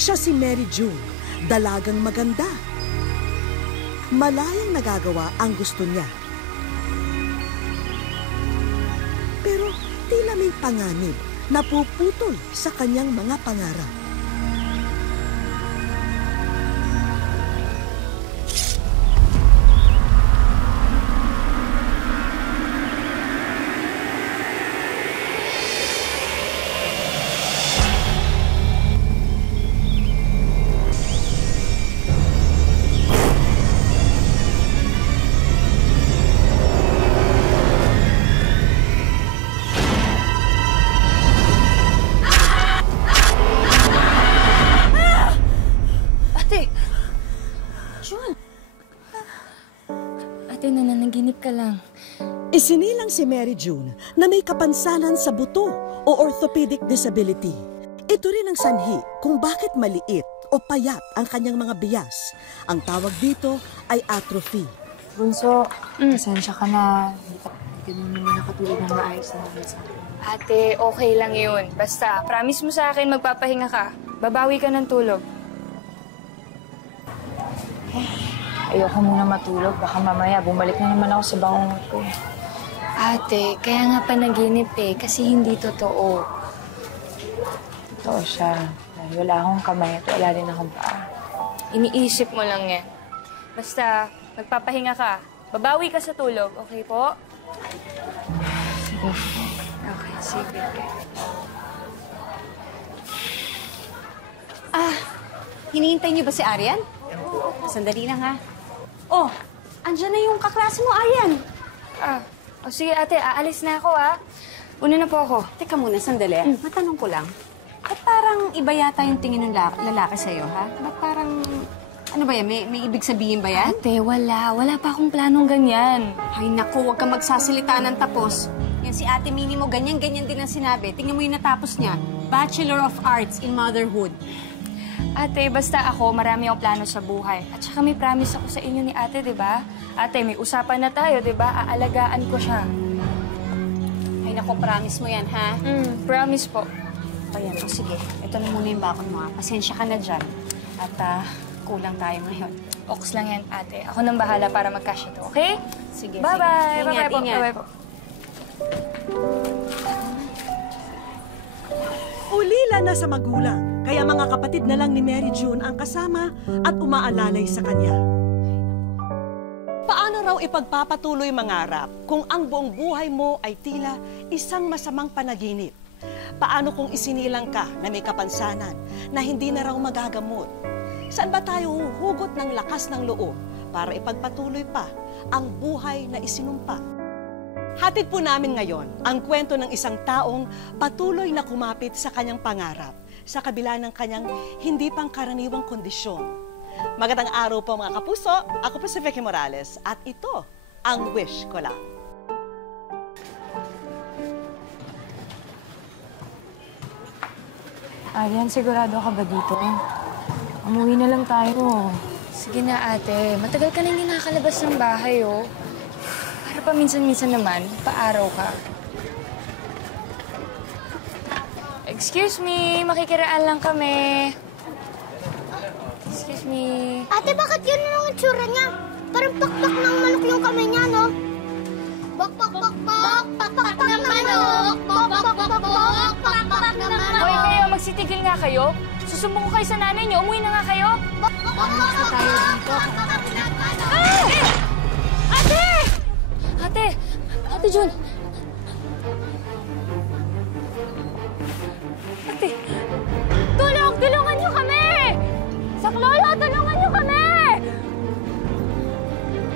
Siya si Mary June, dalagang maganda. Malayang nagagawa ang gusto niya. Pero tila may panganib na puputol sa kanyang mga pangarap. Nananaginip ka lang. Isinilang si Mary June na may kapansanan sa buto o orthopedic disability. Ito rin ang sanhi kung bakit maliit o payat ang kanyang mga bias. Ang tawag dito ay atrophy. Bunso, pasensya ka na. Hindi ka naman nakatulog ng maayos na namin sa akin. Ate, okay lang yun. Basta, promise mo sa akin magpapahinga ka. Babawi ka ng tulog. Ayoko muna matulog. Baka mamaya bumalik na naman ako sa bangungot ko. Ate, kaya nga panaginip kasi hindi totoo. Totoo siya. Dahil wala akong kamay at wala rin akong paa. Iniisip mo lang yan. Basta, magpapahinga ka. Babawi ka sa tulog, okay po? Sige. Okay, sige. Hinihintay niyo ba si Arian? Sandali lang, ha? Oh, andyan na yung kaklase mo, Arian. Sige ate, aalis na ako Una na po ako. Teka muna, sandali. Matanong ko lang. Ba't parang iba yata yung tingin ng lalaki sa'yo, ha? Ba't parang, ano ba yan? May ibig sabihin ba yan? Ate, wala. Wala pa akong planong ganyan. Ay naku, huwag kang magsasalita ng tapos. Yan si Ate Minnie mo, ganyan-ganyan din ang sinabi. Tingnan mo yung natapos niya. Bachelor of Arts in Motherhood. Ate, basta ako, marami akong plano sa buhay. At saka may promise ako sa inyo ni ate, di ba? Ate, may usapan na tayo, di ba? Aalagaan ko siya. Ay naku, promise mo yan, ha? Promise po. Ayan, sige. Ito na muna yung bakon mo, ha? Pasensya ka na dyan. At kulang tayo ngayon. Oks lang yan, ate. Ako nang bahala para magkasya to, okay? Sige, bye-bye. sige. Bye-bye po. Ingat. Bye-bye po. Ulila na sa magulang, kaya mga kapatid na lang ni Mary June ang kasama at umaalalay sa kanya. Paano raw ipagpapatuloy mangarap kung ang buong buhay mo ay tila isang masamang panaginip? Paano kung isinilang ka na may kapansanan na hindi na raw magagamot? Saan ba tayo huhugot ng lakas ng loob para ipagpatuloy pa ang buhay na isinumpa? Hatid po namin ngayon ang kwento ng isang taong patuloy na kumapit sa kanyang pangarap sa kabila ng kanyang hindi pangkaraniwang kondisyon. Magandang araw po mga kapuso, ako po si Vicky Morales at ito ang Wish Ko Lang. Arian, sigurado ka ba dito? Umuwi na lang tayo. Sige na, ate. Matagal ka na hindi nakakalabas ng bahay, Para pa minsan-minsan naman, paaraw ka. Excuse me, makikiraan lang kami. Excuse me. Ate, bakit yun ang itsura niya? Parang pakpak ng manok yung kamay niya, no? Bak-bak-bak-bak! Pakpak ng manok! Bak-bak-bak-bak! Pakpak ng manok! Hoy, kayo, magsitigil nga kayo. Susumbong ko kayo sa nanay niyo. Umuwi na nga kayo. Bak-bak-bak! tayo dito. Ate! Ate! Ate June! Ate! Tulong! Tulungan niyo kami! Saklolo! Tulungan niyo kami!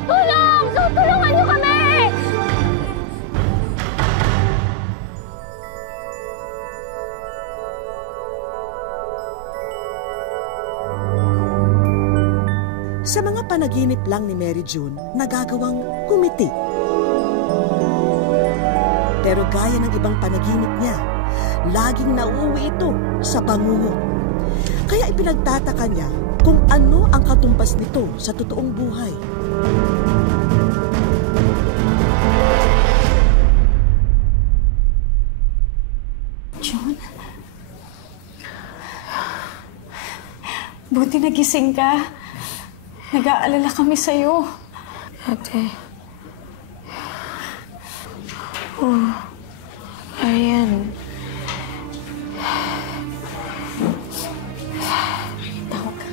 Tulong! Tulungan niyo kami! Sa mga panaginip lang ni Mary June, nagagawang kumiti. Pero gaya ng ibang panaginip niya, laging nauuwi ito sa bangungot. Kaya ipinagtataka niya kung ano ang katumbas nito sa totoong buhay. June? nagising ka. Nag-aalala kami sa'yo. Ate. Oh, Arian. Tawag ka.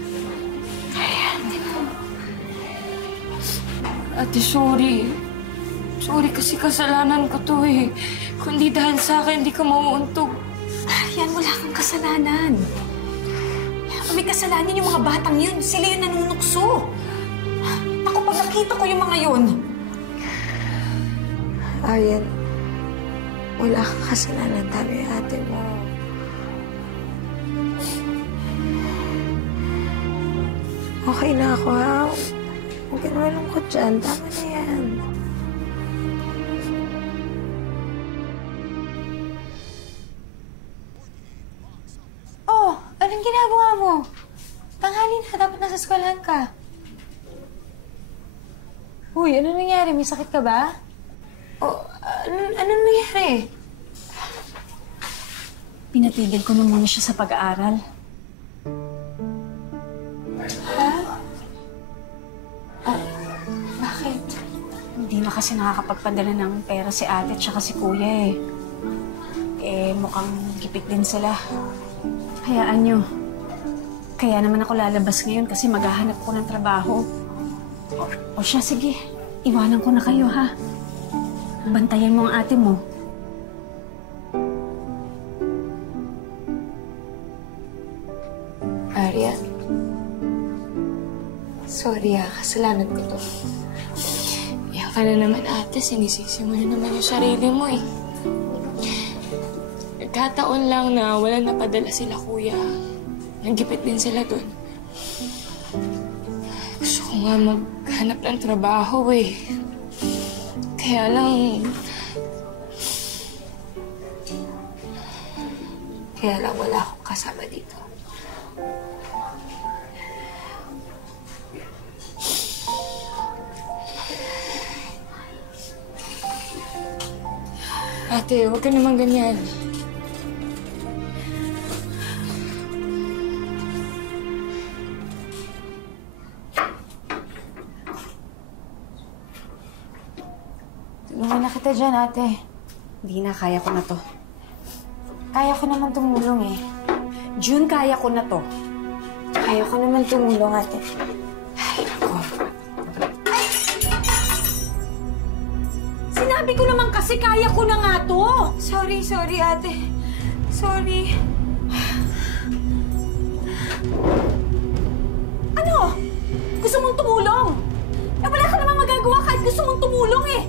Ate, sorry. Sorry kasi kasalanan ko to eh. Kung di dahil sa akin, di ka mauuntog. Arian, wala kang kasalanan. May kasalanan yung mga batang yun. Sila yung nanunukso. Ako, pag nakita ko yung mga yun. Arian, wala kang kasalanan. Tama yung ate mo. Okay na ako, ha? Huwag ka na malungkot dyan. Tama na yan. Oh, anong ginagawa mo? Tanghali na. Dapat nasa eskwelahan ka. Uy, ano nangyari? May sakit ka ba? Oh, ano nangyari? Pinatigil ko na muna siya sa pag-aaral. Bakit? Hindi na kasi nakakapagpadala ng pera si ate at saka si kuya eh. Mukhang gipit din sila. Hayaan nyo. Kaya naman ako lalabas ngayon kasi maghahanap ko ng trabaho. O siya, sige. Iwanan ko na kayo, ha? Bantayan mo ang ate mo. Arya. Sorry, kasalanan ko to. Yan ka na naman, ate. Sinisisi mo na naman yung sarili mo eh. Nagkataon lang na walang napadala sila kuya. Nagipit din sila dun. Gusto ko nga maghanap ng trabaho eh. Kaya lang... wala akong kasama dito. Ate, huwag ka naman ganyan. Tulungan na kita dyan, ate. Hindi na, kaya ko na to. Kaya ko naman tumulong eh. June, kaya ko na to. Kaya ko naman tumulong, ate. Ay, ako. Sinabi ko naman kasi kaya ko na nga to. Sorry, ate. Sorry. Ano? Gusto mong tumulong? Wala ka namang magagawa kahit gusto mong tumulong eh.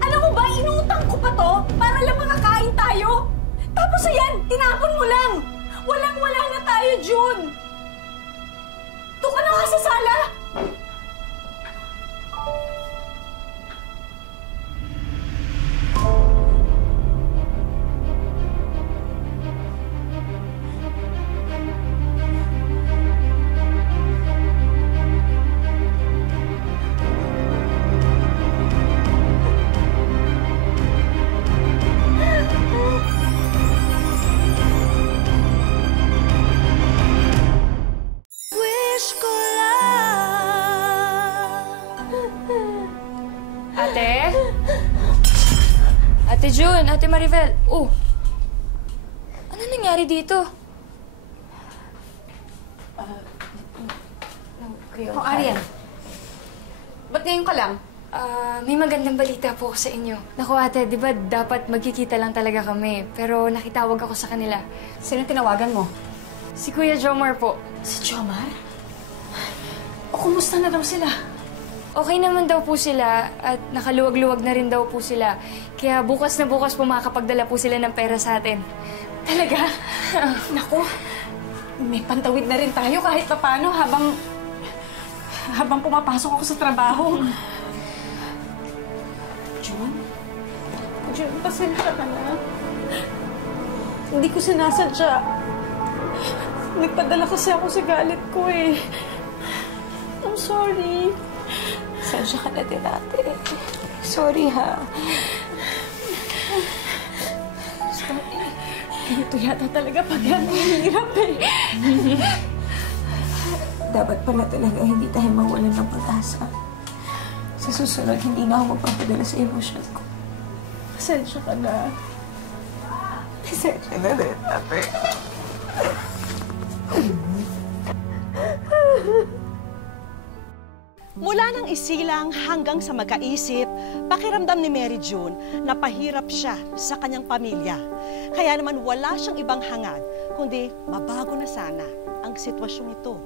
Alam mo ba, inutang ko pa to para lang makakain tayo. Tapos ayan, tinapon mo lang. Walang-wala na tayo, June. Doon ka na nga sa sala. Ate? Ate June, Ate Maribel. Oh. Ano nangyari dito? Oh, Arian. Ba't ngayon ka lang? May magandang balita po ako sa inyo. Naku ate, di ba dapat magkikita lang talaga kami? Pero nakitawag ako sa kanila. Sino tinawagan mo? Si Kuya Jomar po. Si Jomar? O, kumusta na daw sila? Okay naman daw po sila at nakaluwag-luwag na rin daw po sila. Kaya bukas na bukas po makakapagdala po sila ng pera sa atin. Talaga? Naku, may pantawid na rin tayo kahit paano habang pumapasok ako sa trabaho. June, pasensya ka na. Hindi ko sinasadya. Nagpadala kasi ako sa galit ko eh. I'm sorry. Pasensya ka na din, ate. Sorry, ha. Sorry. Ganito yata talaga pag hirap eh. Dapat pala talaga hindi tayo mawalan ng pag-asa. Sa susunod, hindi na ako magpapadala sa emosyon ko. Pasensya ka na. Pasensya na rin, ate. Mula ng isilang hanggang sa magkaisip, pakiramdam ni Mary June na pahirap siya sa kanyang pamilya. Kaya naman wala siyang ibang hangad, kundi mabago na sana ang sitwasyong ito.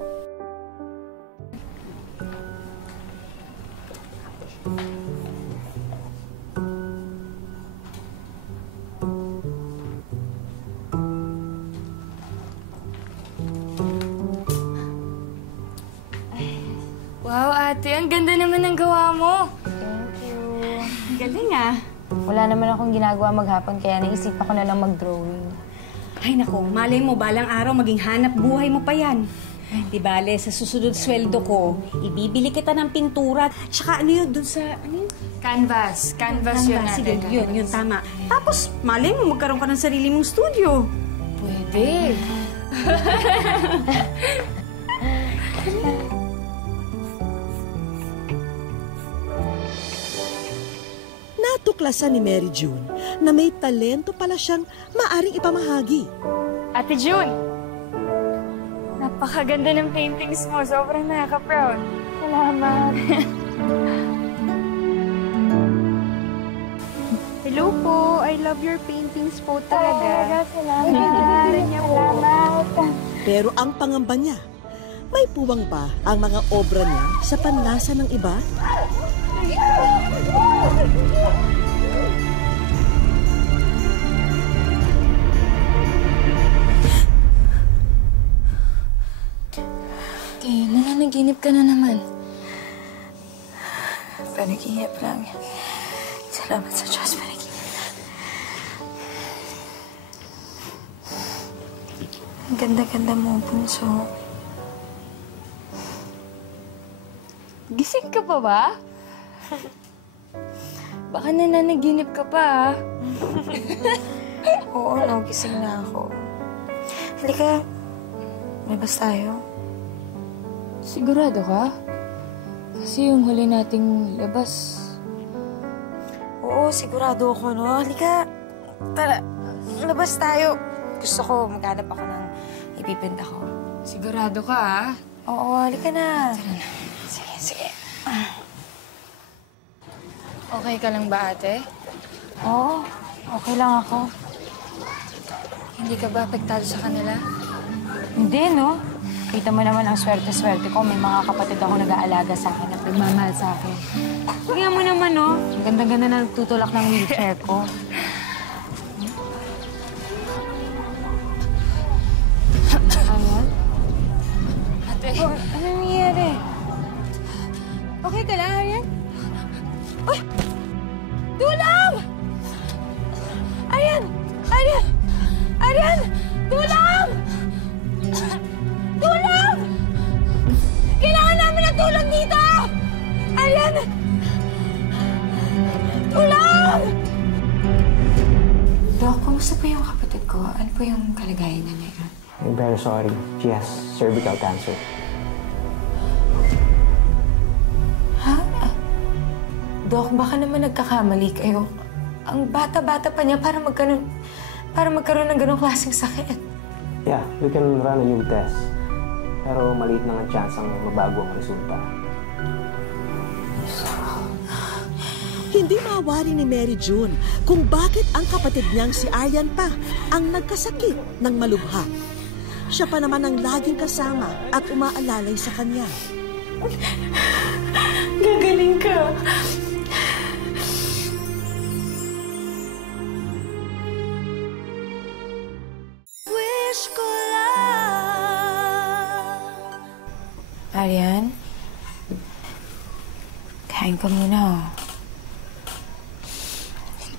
Wow, ate, ang ganda naman ng gawa mo. Galing ah. Wala naman akong ginagawa maghapon, kaya naisip ako na lang mag-drawing. Ay nako, malay mo balang araw maging hanap buhay mo pa yan. Di bale, sa susunod sweldo ko, ibibili kita ng pintura. Tsaka ano yun, dun sa, ano yun? Canvas. Canvas yun, ate. Sige, yun, tama. Tapos, malay mo, magkaroon ka ng sarili mong studio. Pwede. Natuklasan ni Mary June na may talento pala siyang maaring ipamahagi. Ate June, napakaganda ng paintings mo. Sobrang nakaka-proud. Salamat. Hello po, I love your paintings po talaga. Salamat. Pero ang pangamba niya, may puwang ba ang mga obra niya sa panlasa ng iba? Nananaginip ka na naman. Panaginip lang. Salamat sa Diyos, panaginip lang. Ang ganda-ganda mo, bunso. Gising ka pa ba? Baka nananaginip ka pa, ah. Oo, nagising na ako. Halika, labas tayo. Sigurado ka? Kasi yung huli nating labas. Oo, sigurado ako, no? Halika, tara, labas tayo. Gusto ko, maghanap ako ng ipipinta ko. Sigurado ka, ah? Oo, halika na. Tara na. Sige, sige. Okay ka lang ba, ate? Oo, okay lang ako. Hindi ka ba apektado sa kanila? Hindi, no? Kita mo naman ang swerte-swerte ko. May mga kapatid ako nag-aalaga sa akin at nagmamahal sa akin. Tingnan mo naman, no? Ang ganda-ganda na nagtutulak ng wheelchair ko. Ayan? Ate, Oh, ano nangyayari? Okay ka lang, Arian? Uy! Tulong! Arian! Arian! Arian! Tulong! Tulong! Kailangan namin ng tulong dito! Arian! Tulong! Dok, kumusta po yung kapatid ko? Ano po yung kalagayan niya ngayon? I'm very sorry. She has cervical cancer. Ha? Dok, baka naman nagkakamali kayo. Ang bata-bata pa niya para magkaroon ng ganong klaseng sakit. Yeah, we can run a new test. Pero maliit lang ang chance ang mabago ang resulta. Hindi mawari ni Mary June kung bakit ang kapatid niyang si Aryan pa ang nagkasakit ng malubha. Siya pa naman ang laging kasama at umaalalay sa kanya. Gagaling ka. Wish ko lang. Aryan? Kain ka muna.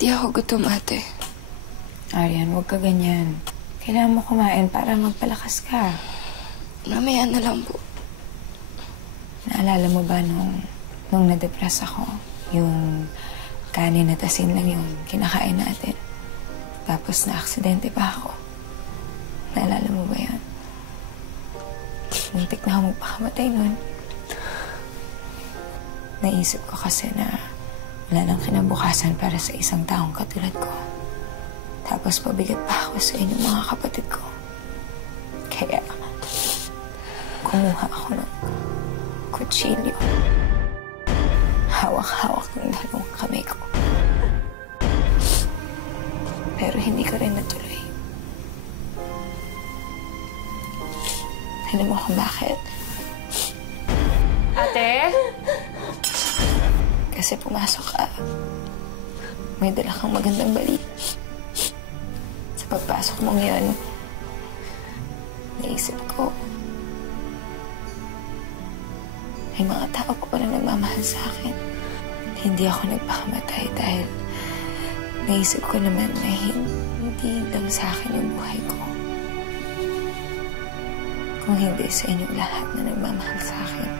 hindi ako gutom, ate. Aryan, huwag ka ganyan. Kailangan mo kumain para magpalakas ka. Mamaya na lang po. Naalala mo ba nung na-depress ako? Yung kanin at asin lang yung kinakain natin. Tapos na-aksidente pa ako. Naalala mo ba yan? muntik na ako magpakamatay nun. Naisip ko kasi na wala lang kinabukasan para sa isang taong katulad ko. Tapos pabigat pa ako sa inyong mga kapatid ko. Kaya kumuha ako ng kutsilyo. Hawak-hawak ng dalawang kamay ko. Pero hindi ko rin natuloy. Alam mo kung bakit? Ate? Kasi pumasok ka. May dala kang magandang balita. Sa pagpasok mong yun, naisip ko, may mga tao pa palang nagmamahal sa akin. Hindi ako nagpakamatay dahil naisip ko naman na hindi lang sa akin yung buhay ko. Kung hindi sa inyong lahat na nagmamahal sa akin.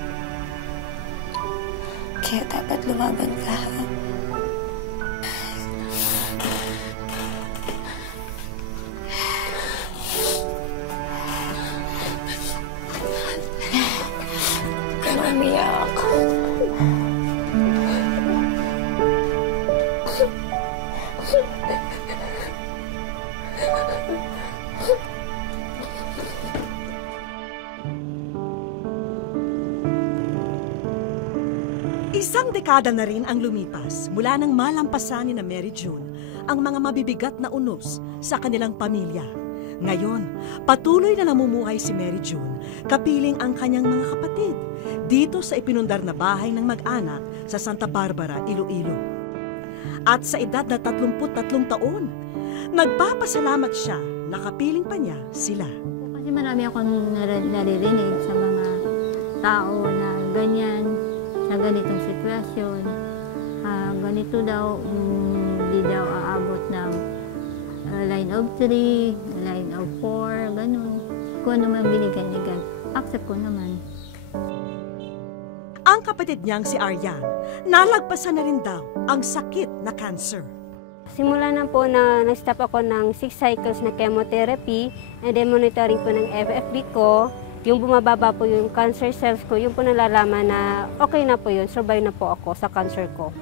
Kaya dapat lumaban ka, ha? Umiyak. Isang dekada na rin ang lumipas mula nang malampasan ni Mary June ang mga mabibigat na unos sa kanilang pamilya. Ngayon, patuloy na namumuhay si Mary June, kapiling ang kanyang mga kapatid, dito sa ipinundar na bahay ng mag-anak sa Santa Barbara, Iloilo. At sa edad na 33 taon, nagpapasalamat siya na kapiling pa niya sila. Kasi marami akong naririnig sa mga tao na ganyan, sa ganitong sitwasyon. Ganito daw, hindi daw aabot ng line of 3, line of 4, ganun. Kung ano man binigay ni God, accept ko naman. Ang kapatid niyang si Aryan, nalagpasan na rin daw ang sakit na cancer. Simula na po na nag-stop ako ng 6 cycles na chemotherapy and then monitoring po ng FFB ko. Yung bumababa po yung cancer cells ko, yung po nalalaman na okay na po yun, survive na po ako sa cancer ko.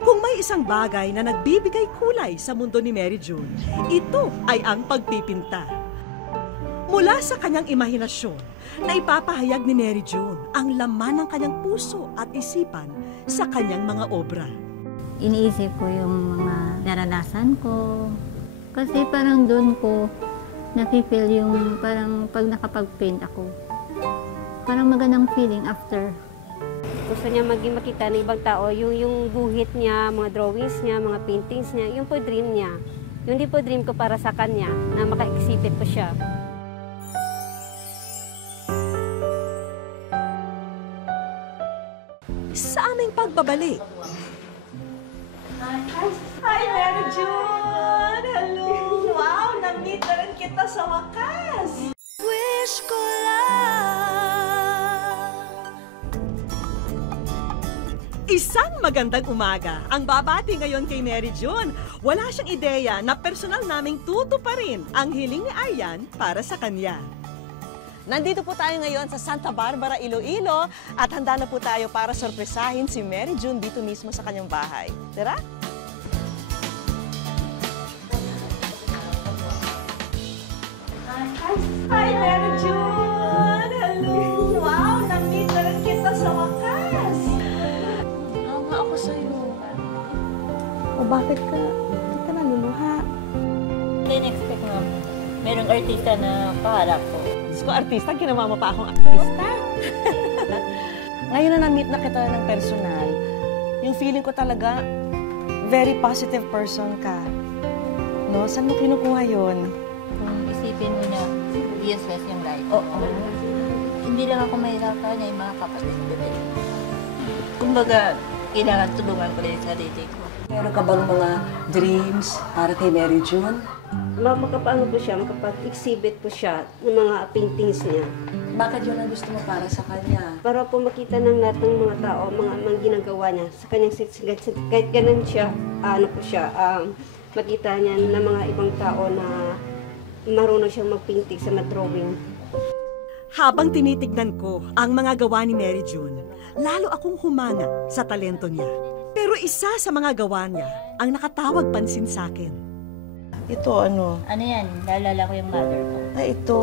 Kung may isang bagay na nagbibigay kulay sa mundo ni Mary June, ito ay ang pagpipinta. Mula sa kanyang imahinasyon, na ipapahayag ni Mary June ang laman ng kanyang puso at isipan sa kanyang mga obra. Iniisip ko yung mga naranasan ko. Kasi parang doon ko nafe-feel yung parang pag nakapag-paint ako. Parang magandang feeling after. Gusto niya makita ng ibang tao, yung guhit niya, mga drawings niya, mga paintings niya, yung po dream niya. Yung di po dream ko para sa kanya, na maka-exhibit po siya. Sa aming pagbabalik. Hi, Mary June! Hello! Wow! Na-meet na rin kita sa wakas! Wish ko lang! Isang magandang umaga ang babati ngayon kay Mary June. Wala siyang ideya na personal naming tutuparin ang hiling ni Aryan para sa kanya. Nandito po tayo ngayon sa Santa Barbara, Iloilo at handa na po tayo para sorpresahin si Mary June dito mismo sa kanyang bahay. Tara? Hi, Mary June! Hello! Wow! Na-meet na rin kita sa wakas! Oo nga ako sa'yo. O bakit ka? Bakit ka naluluha? Hindi na-expect na merong artista na paharap ko. Diyos ko, artista, ginawa mo pa akong artista. Ngayon na na-meet na kita ng personal, yung feeling ko talaga, very positive person ka. No? Saan mo kinukuha yun? Kung isipin mo na useless yung life. Oo. Hindi lang ako mahirapan, yung mga kapatid ko din. Kumbaga, kailangan tulungan ko rin yung sarili ko. Meron ka bang mga dreams para kay Mary June? Makapaano po siya, makapag-exhibit po siya ng mga paintings niya. Bakit yun ang gusto mo para sa kanya? Para po makita ng lahat ng mga tao, mga ginagawa niya sa kanyang kahit ganun siya, makita niya ng mga ibang tao na marunong siyang mag-painting sa drawing. Habang tinitignan ko ang mga gawa ni Mary June, lalo akong humanga sa talento niya. Pero isa sa mga gawa niya ang nakatawag pansin sa akin. Ito ano? Ano yan? Naalala ko yung mother ko. Ay, ito.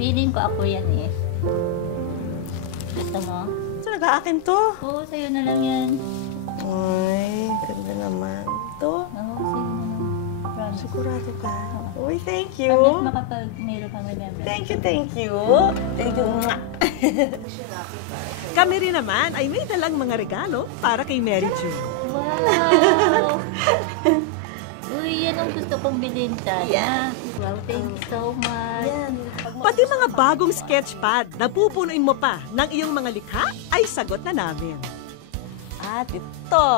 Feeling ko ako yan eh. Gusto mo? So, nag-aakin to? Oo, sa'yo na lang yan. Ay, ganda naman. Ito? Oo, sa'yo na lang. Promise. Sigurado ka? Uy, thank you. At least makapag meron kang remembrance. Thank you, thank you. Thank you. Kami rin naman ay may dalang mga regalo para kay Mary June. Wow! Uy, yan ang gusto kong bilhin sana. Yeah. Wow, thank you so much. Yan. Pati mga bagong sketchpad na pupunuin mo pa ng iyong mga likha ay sagot na namin. At ito,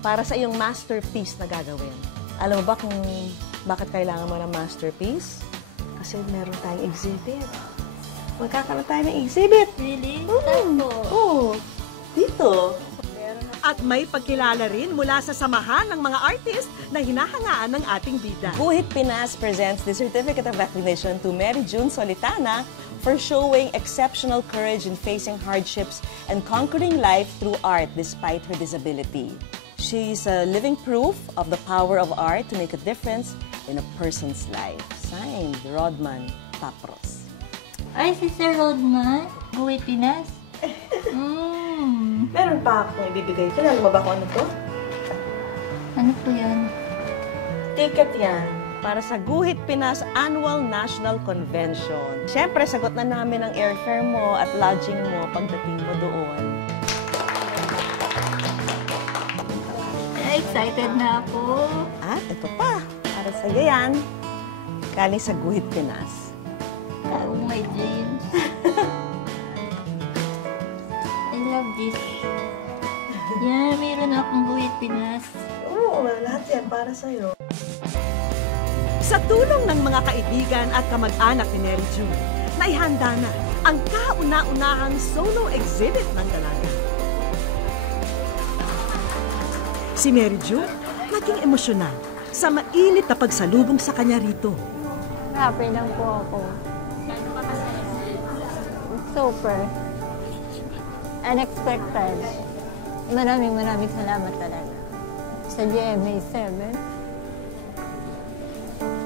para sa iyong masterpiece na gagawin. Alam mo ba kung bakit kailangan mo ng masterpiece? Kasi meron tayong exhibit. Magkakaroon tayo ng exhibit. Really? Oo. Dito. At may pagkilala rin mula sa samahan ng mga artist na hinahangaan ng ating bida. Guhit Pinas presents the Certificate of Recognition to Mary June Solitana for showing exceptional courage in facing hardships and conquering life through art despite her disability. She is a living proof of the power of art to make a difference in a person's life. Signed, Rodman Tapros. Ay, si Sir Rodman. Guhit Pinas. Meron pa akong ibibigay. Kilala mo ba kung ano to? Ano po yan? Ticket yan para sa Guhit Pinas Annual National Convention. Siyempre, sagot na namin ang airfare mo at lodging mo pagdating mo doon. Excited na ako. At ito pa, para sa iyo yan. Galing sa Guhit Pinas. Oh, my dreams. I love this. Yan, mayroon akong Guhit Pinas. Oo, lahat yan para sa'yo. Sa tulong ng mga kaibigan at kamag-anak ni Mary June, naihanda na ang kauna-unahang solo exhibit ng dalaga. Si Mary June naging emosyonal sa mainit na pagsalubong sa kanya rito. Happy lang po ako. Super. Unexpected. Maraming salamat talaga. Sa GMA 7.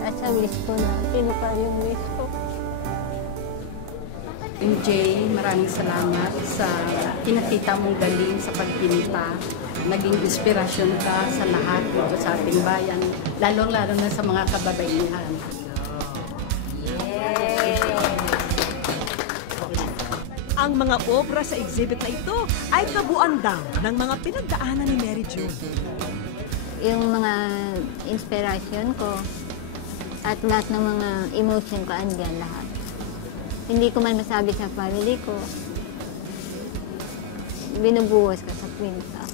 At sa wish ko na, tinupad yung wish ko. MJ, maraming salamat sa pinakita mong galing sa pagpinita. Naging inspirasyon ka sa lahat dito sa ating bayan, lalong-lalo na sa mga kababaihan. Ang mga obra sa exhibit na ito ay kabuuan daw ng mga pinagdaanan ni Mary June. Yung mga inspiration ko at lahat ng mga emotion ko, andyan lahat. Hindi ko man masabi sa family ko, binubuhos ko sa kwenta.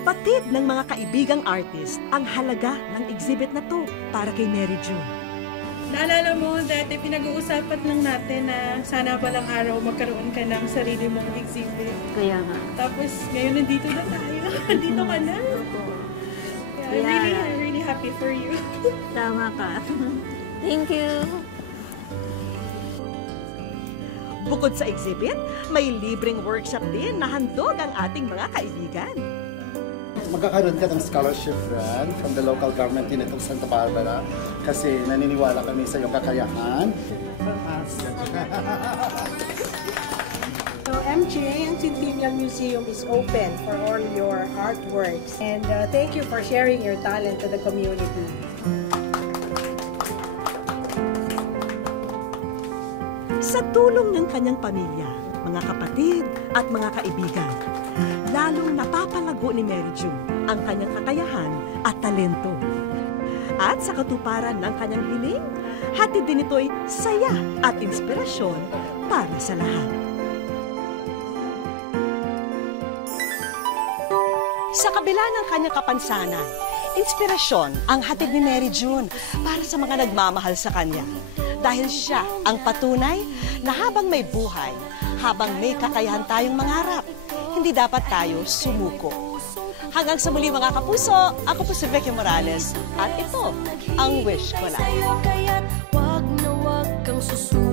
Patid ng mga kaibigang artist ang halaga ng exhibit na to para kay Mary June. Naalala mo, dati pinag-uusapan lang natin na sana balang araw magkaroon ka ng sarili mong exhibit. Kaya nga. Tapos ngayon nandito na tayo. Nandito ka na. Yeah, I'm really happy for you. Tama ka. Thank you. Bukod sa exhibit, may libreng workshop din na handog ang ating mga kaibigan. Magkakaroon ka ng scholarship grant from the local government in itong Santa Barbara kasi naniniwala kami sa iyong kakayahan. So MJ, ang Centennial Museum is open for all your artworks. And thank you for sharing your talent to the community. Sa tulong ng kanyang pamilya, mga kapatid at mga kaibigan, lalong napapalago ni Mary June ang kanyang kakayahan at talento. At sa katuparan ng kanyang hiling, hatid din ito'y saya at inspirasyon para sa lahat. Sa kabila ng kanyang kapansanan, inspirasyon ang hatid ni Mary June para sa mga nagmamahal sa kanya. Dahil siya ang patunay na habang may buhay, habang may kakayahan tayong mangarap, hindi dapat tayo sumuko. Hanggang sa muli mga kapuso, ako po si Vicky Morales at ito ang Wish Ko Lang. susunod.